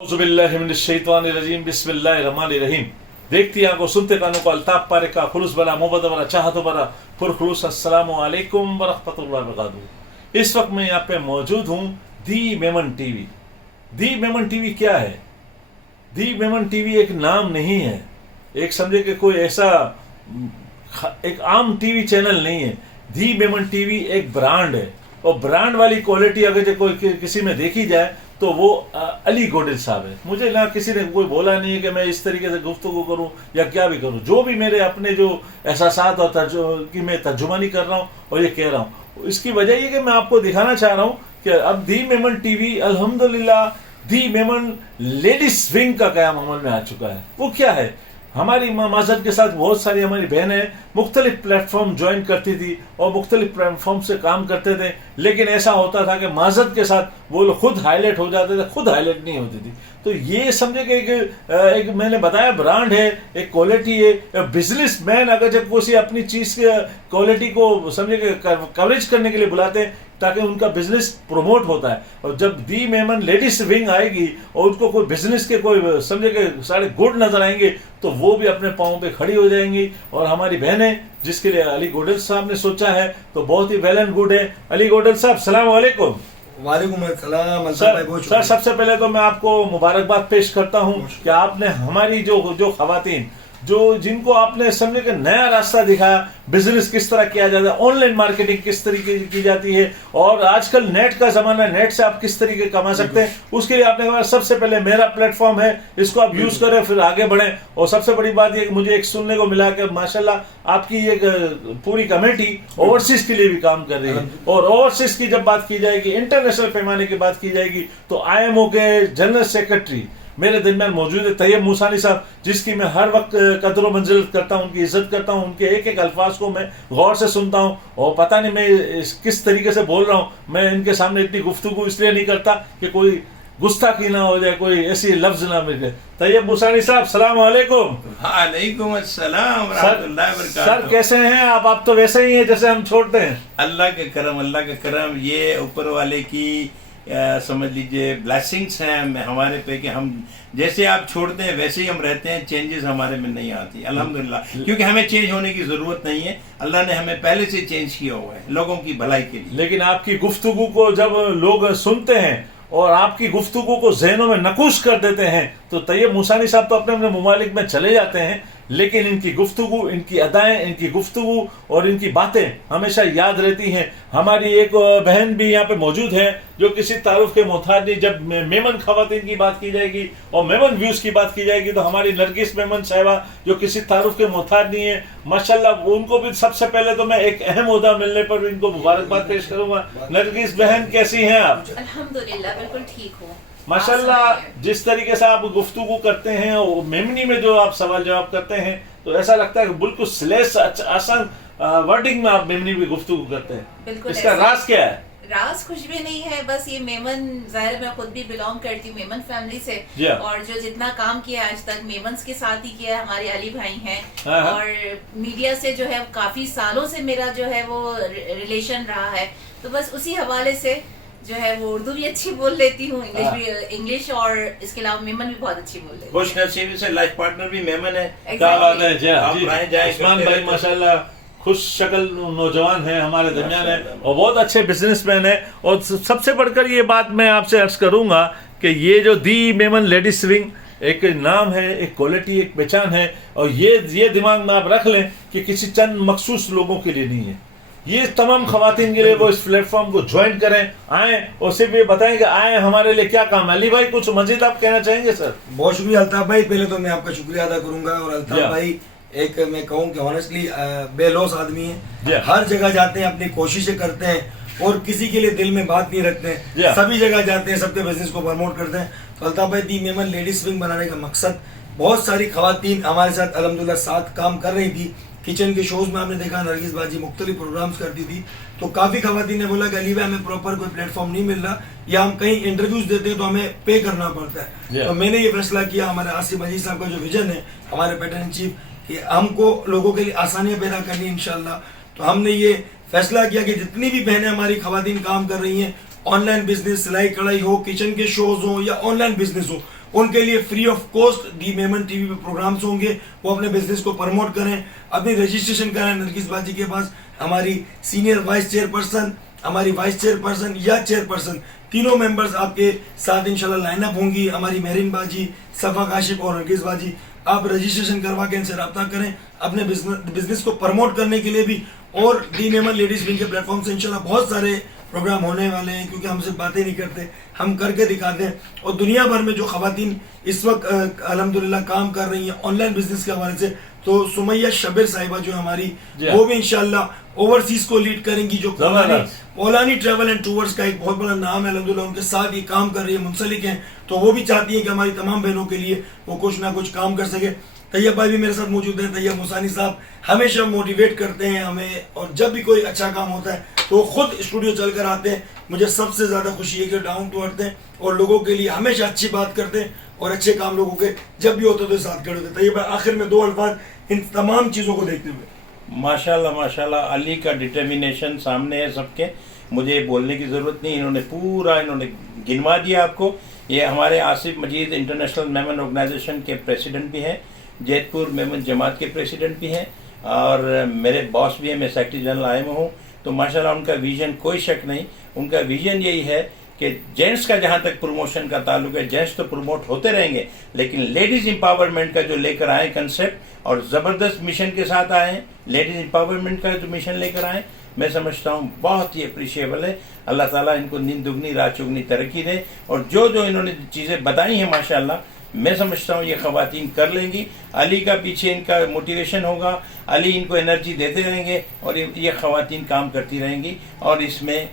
औज़ुबिल्लाहिमिनश्शैतानिर्रजीम बिस्मिल्लाहिर्रहमानिर्रहीम। देखती आंखों सुनते कानों को अल्ताफ पारे का खुलूस बला मोहब्बत वाला चाहत बरा पुरखुलूस अस्सलामु अलैकुम व रहमतुल्लाहि व बरकातहू। इस वक्त मैं यहाँ पे मौजूद हूँ दी मेमन टीवी। दी मेमन टीवी क्या है? दी मेमन टीवी एक नाम नहीं है, एक समझे कि कोई ऐसा एक आम टीवी चैनल नहीं है। दी मेमन टीवी एक ब्रांड है, और ब्रांड वाली क्वालिटी अगर जो कोई किसी में देखी जाए तो वो अली गोडिल साहब है। मुझे ना किसी ने कोई बोला नहीं है कि मैं इस तरीके से गुफ्तगू करूं या क्या भी करूं। जो भी मेरे अपने जो एहसासात और कि मैं तर्जुमानी कर रहा हूं और ये कह रहा हूं, इसकी वजह ये कि मैं आपको दिखाना चाह रहा हूं कि अब दी मेमन टीवी अल्हम्दुलिल्लाह दी मेमन लेडीज विंग का कयाम अमल में आ चुका है। वो क्या है? हमारी माजत के साथ बहुत सारी हमारी बहनें मुख्तलिफ प्लेटफॉर्म ज्वाइन करती थी और मुख्तलिफ प्लेटफॉर्म से काम करते थे, लेकिन ऐसा होता था कि माजत के साथ वो लोग खुद हाईलाइट हो जाते थे, खुद हाईलाइट नहीं होती थी। तो ये समझे कि एक मैंने बताया ब्रांड है, एक क्वालिटी है। बिजनेस मैन अगर जब कोई अपनी चीज के क्वालिटी को समझे कि कवरेज करने के लिए बुलाते हैं ताकि उनका बिजनेस प्रमोट होता है, और जब दी मेमन लेडीज विंग आएगी और उसको कोई बिजनेस के कोई समझे कि सारे गुड नजर आएंगे तो वो भी अपने पाँव पे खड़ी हो जाएंगी। और हमारी बहनें जिसके लिए अली गोडिल साहब ने सोचा है तो बहुत ही वेल एंड गुड है। अली गोडिल साहब सलाम वालेकुम। वालेकुम अस्सलाम। सर सबसे पहले तो मैं आपको मुबारकबाद पेश करता हूं कि आपने हमारी जो खवातीन जिनको आपने समझे कि नया रास्ता दिखाया, बिजनेस किस तरह किया जाता है, ऑनलाइन मार्केटिंग किस तरीके की जाती है, और आजकल नेट का जमाना है, नेट से आप किस तरीके कमा सकते हैं, उसके लिए आपने कहा सबसे पहले मेरा प्लेटफॉर्म है, इसको आप यूज करें फिर आगे बढ़ें। और सबसे बड़ी बात ये मुझे एक सुनने को मिला कि माशाल्लाह आपकी एक पूरी कमेटी ओवरसीज के लिए भी काम कर रही है, और ओवरसीज की जब बात की जाएगी, इंटरनेशनल पैमाने की बात की जाएगी, तो IMO के जनरल सेक्रेटरी मेरे दरमियान मौजूद है तैयब मूसानी साहब, जिसकी मैं हर वक्त कदर मंजिल करता हूं, उनकी इज्जत करता हूं, उनके एक एक अल्फाज को मैं गौर से सुनता हूं, और पता नहीं मैं किस तरीके से बोल रहा हूं। मैं इनके सामने इतनी गुफ्तगू इसलिए नहीं करता कि कोई गुस्ताखी ना हो जाए, कोई ऐसी लफ्ज ना मिल जाए। तैयब मूसानी साहब सलाम वालेकुम। वालेकुम अस्सलाम रहमतुल्लाहि व बरकातहू। सर कैसे हैं आप तो वैसे ही हैं जैसे हम छोड़ते हैं। अल्लाह के करम, ये ऊपर वाले की समझ लीजिए ब्लेसिंग्स हैं हमारे पे कि हम जैसे आप छोड़ते हैं वैसे ही हम रहते हैं, चेंजेस हमारे में नहीं आती अल्हम्दुलिल्लाह, क्योंकि हमें चेंज होने की जरूरत नहीं है। अल्लाह ने हमें पहले से चेंज किया हुआ है लोगों की भलाई के लिए। लेकिन आपकी गुफ्तगू को जब लोग सुनते हैं और आपकी गुफ्तगू को ज़हनों में नकूश कर देते हैं तो तैयब मूसानी साहब तो अपने अपने मुमालिक में चले जाते हैं, लेकिन इनकी गुफ्तगू, इनकी अदाएं, इनकी गुफ्तगू और इनकी बातें हमेशा याद रहती हैं। हमारी एक बहन भी यहाँ पे मौजूद है जो किसी तारुफ के मोहताज नहीं। जब मेमन खवातीन की बात की जाएगी और मेमन व्यूज की बात की जाएगी तो हमारी नरगिस मेमन साहिबा जो किसी तारुफ के मोहताज नहीं है, माशाल्लाह उनको भी सबसे पहले तो मैं एक अहम ओहदा मिलने पर भी इनको मुबारकबाद पेश करूंगा। नरगिस बहन कैसी हैं आप? अल्हम्दुलिल्लाह बिल्कुल ठीक हूँ माशाल्लाह। जिस तरीके से आप गुफ्तगू करते हैं और मेमनी में जो आप सवाल जवाब करते हैं तो ऐसा लगता है कि बिल्कुल स्लेस आसान वर्डिंग में आप मेमनी में गुफ्तगू करते हैं। इसका राज क्या है? राज कुछ भी नहीं है, बस ये मेमन, जाहिर मैं खुद भी बिलोंग करती हूँ मेमन फैमिली से, और जो जितना काम किया आज तक मेमन्स के साथ ही किया है। हमारे अली भाई हैं और मीडिया से जो है काफी सालों से मेरा जो है वो रिलेशन रहा है, तो बस उसी हवाले से जो है वो उर्दू भी अच्छी बोल लेती हूँ, इंग्लिश और इसके अलावा मेमन भी बहुत अच्छी बोल लेती हूँ। खुश नसीबी से लाइफ पार्टनर भी मेमन है। क्या बात है जी। उस्मान भाई माशाल्लाह खुश शक्ल नौजवान है, हमारे दरमियान है और बहुत अच्छे बिजनेसमैन है। और सबसे बढ़कर ये बात मैं आपसे अर्ज करूंगा कि ये जो दी मेमन लेडीज विंग एक नाम है, एक क्वालिटी, एक पहचान है, और ये दिमाग में आप रख लें कि किसी चंद मखसूस लोगों के लिए नहीं है, ये तमाम खवातीन के लिए। वो इस प्लेटफॉर्म को ज्वाइन करें, आए और सिर्फ ये बताएं कि आए हमारे लिए क्या काम है। अली भाई कुछ मजीद आप कहना चाहेंगे? सर बहुत शुक्रिया अल्ताफ भाई, पहले तो मैं आपका शुक्रिया अदा करूंगा। और अल्ताफ भाई एक मैं कहूँ कि ऑनेस्टली बेलौस आदमी है, हर जगह जाते हैं, अपनी कोशिशें करते हैं और किसी के लिए दिल में बात नहीं रखते हैं, सभी जगह जाते हैं, सबके बिजनेस को प्रमोट करते हैं। तो अल्ताफ भाई दी मेमन लेडीज विंग बनाने का मकसद, बहुत सारी खवातीन हमारे साथ अल्हम्दुलिल्लाह साथ काम कर रही थी। किचन के शोज में आपने देखा नरगिस बाजी मुख्तलिफ प्रोग्राम्स करती थी, तो काफी खवातीन ने बोला कि अली भाई हमें प्रॉपर कोई प्लेटफॉर्म नहीं मिल रहा, या हम कहीं इंटरव्यूज देते हैं तो हमें पे करना पड़ता है। तो मैंने ये फैसला किया, हमारे आसिफ अजीज साहब का जो विजन है, हमारे पैटर्न इन चीफ, कि हमको लोगों के लिए आसानियां पैदा करनी इंशाल्लाह। तो हमने ये फैसला किया कि जितनी भी बहनें हमारी खवातीन काम कर रही हैं, ऑनलाइन बिजनेस, सिलाई कढ़ाई हो, किचन के शोज हो या ऑनलाइन बिजनेस हो, ان کے لیے free of cost the Memon T V پہ پروگرامز ہوں گے. وہ اپنے بزنس کو پروموٹ کریں, اپنی رجسٹریشن کریں نرگس باجی کے پاس. ہماری سینئر وائس چیئر پرسن, ہماری وائس چیئر پرسن یا چیئر پرسن, تینوں ممبرز آپ کے ساتھ انشاءاللہ لائن اپ ہوں گی. ہماری مہرین باجی, صفا کاشف اور نرگس باجی, آپ رجسٹریشن کروا کے ان سے رابطہ کریں اپنے بزنس کو پروموٹ کرنے کے لیے بھی. اور دی میمن لیڈیز ونگ کے پلیٹ فارم سے انشاءاللہ بہت سارے پروگرام ہونے والے ہیں, کیونکہ ہم سے باتیں نہیں کرتے, ہم کر کے دکھاتے ہیں. اور دنیا بھر میں جو خواتین اس وقت الحمدللہ کام کر رہی ہیں آن لائن بزنس کے حوالے سے, تو سمیہ شبیر صاحبہ جو ہماری وہ بھی انشاءاللہ اوورسیز کو لیڈ کریں گی. جو پولانی ٹریول اینڈ ٹورز کا ایک بہت بڑا نام ہے الحمدللہ, ان کے ساتھ یہ کام کر رہی ہے, منسلک ہیں, تو وہ بھی چاہتی ہیں کہ ہماری تمام بہنوں کے لیے وہ کچھ نہ کچھ کام کر سکے. طیب بھائی بھی میرے ساتھ موجود ہیں. طیب موسانی صاحب ہمیشہ موٹیویٹ کرتے ہیں ہمیں, اور جب بھی کوئی اچھا کام ہوتا ہے تو وہ خود اسٹوڈیو چل کر آتے ہیں. مجھے سب سے زیادہ خوشی ہے کہ ڈاؤن ٹو ارتھ ہیں اور لوگوں کے لیے ہمیشہ اچھی بات کرتے ہیں, اور اچھے کام لوگوں کے جب بھی ہوتے تو ساتھ کھڑے ہوتے. طیب بھائی آخر میں 2 الفاظ ان تمام چیزوں کو دیکھتے ہوئے. ماشاءاللہ ماشاءاللہ, علی کا ڈٹرمینیشن سامنے ہے سب کے, مجھے بولنے کی ضرورت نہیں, انہوں نے گنوا دیا آپ کو. یہ ہمارے آصف مجید انٹرنیشنل میمن آرگنائزیشن کے پریسیڈنٹ بھی ہیں, جیت پور میمن جماعت کے پریسیڈنٹ بھی ہیں, اور میرے باس بھی ہیں, میں سیکرٹری جنرل آئے میں ہوں. تو ماشاءاللہ ان کا ویژن کوئی شک نہیں, ان کا ویژن یہی ہے کہ جینٹس کا جہاں تک پروموشن کا تعلق ہے, جینٹس تو پروموٹ ہوتے رہیں گے, لیکن لیڈیز امپاورمنٹ کا جو لے کر آئے کنسیپٹ, اور زبردست مشن کے ساتھ آئے ہیں. لیڈیز امپاورمنٹ کا جو مشن لے کر آئے, میں سمجھتا ہوں بہت ہی اپریشیبل ہے. اللہ تعالیٰ ان کو نیند دگنی رات چگنی ترقی دے, اور جو انہوں نے چیزیں بتائی ہیں ماشاءاللہ میں سمجھتا ہوں یہ خواتین کر لیں گی. علی کا پیچھے ان کا موٹیویشن ہوگا, علی ان کو انرجی دیتے رہیں گے, اور یہ خواتین کام کرتی رہیں گی. اور اس میں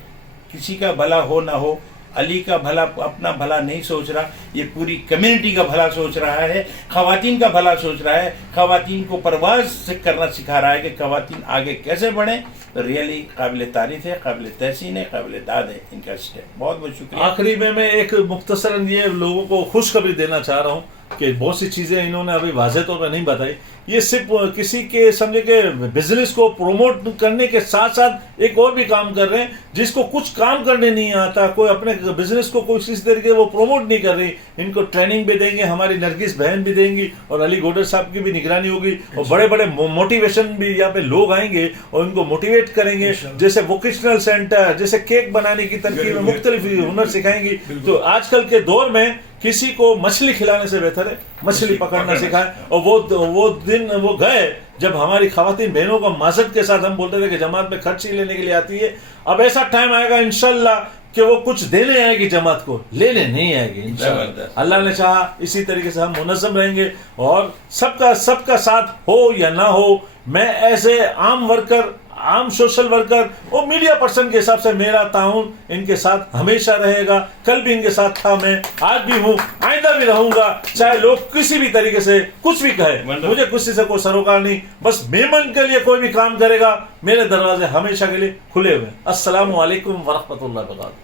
کسی کا بھلا ہو نہ ہو, علی کا بھلا اپنا بھلا نہیں سوچ رہا, یہ پوری کمیونٹی کا بھلا سوچ رہا ہے, خواتین کا بھلا سوچ رہا ہے, خواتین کو پرواز سے کرنا سکھا رہا ہے کہ خواتین آگے کیسے بڑھیں. ریئلی قابل تعریف ہے, قابل تحسین ہے, قابل داد ہے ان کا اسٹیپ. بہت بہت شکریہ. آخری میں ایک مختصراً یہ لوگوں کو خوشخبری دینا چاہ رہا ہوں کہ بہت سی چیزیں انہوں نے ابھی واضح طور پر نہیں بتائی. یہ صرف کسی کے سمجھے کہ بزنس کو پروموٹ کرنے کے ساتھ ساتھ ایک اور بھی کام کر رہے ہیں, جس کو کچھ کام کرنے نہیں آتا, کوئی اپنے بزنس کو کوئی کسی طریقے وہ پروموٹ نہیں کر رہی, ان کو ٹریننگ بھی دیں گے, ہماری نرگس بہن بھی دیں گی, اور علی گوڈر صاحب کی بھی نگرانی ہوگی, اور بڑے بڑے موٹیویشن بھی یہاں پہ لوگ آئیں گے اور ان کو موٹیویٹ کریں گے, جیسے ووکیشنل سینٹر, جیسے کیک بنانے کی ترکیب میں مختلف ہنر سکھائیں گی. تو آج کل کے دور میں کسی کو مچھلی کھلانے سے بہتر ہے مچھلی پکڑنا سکھائیں. اور وہ دن وہ گئے جب ہماری خواتین بہنوں کو معذرت کے ساتھ ہم بولتے تھے کہ جماعت میں خرچی لینے کے لیے آتی ہے. اب ایسا ٹائم آئے گا انشاءاللہ کہ وہ کچھ دینے آئے گی جماعت کو, لینے نہیں آئے گی انشاءاللہ. اللہ نے چاہا اسی طریقے سے ہم منظم رہیں گے, اور سب کا ساتھ ہو یا نہ ہو, میں ایسے عام ورکر, عام سوشل ورکر اور میڈیا پرسن کے حساب سے میرا تعاون ان کے ساتھ ہمیشہ رہے گا. کل بھی ان کے ساتھ تھا, میں آج بھی ہوں, آئندہ بھی رہوں گا, چاہے لوگ کسی بھی طریقے سے کچھ بھی کہے, مجھے کسی سے کوئی سروکار نہیں. بس میمن کے لیے کوئی بھی کام کرے گا, میرے دروازے ہمیشہ کے لیے کھلے ہوئے. السلام علیکم ورحمۃ اللہ وبرکاتہ.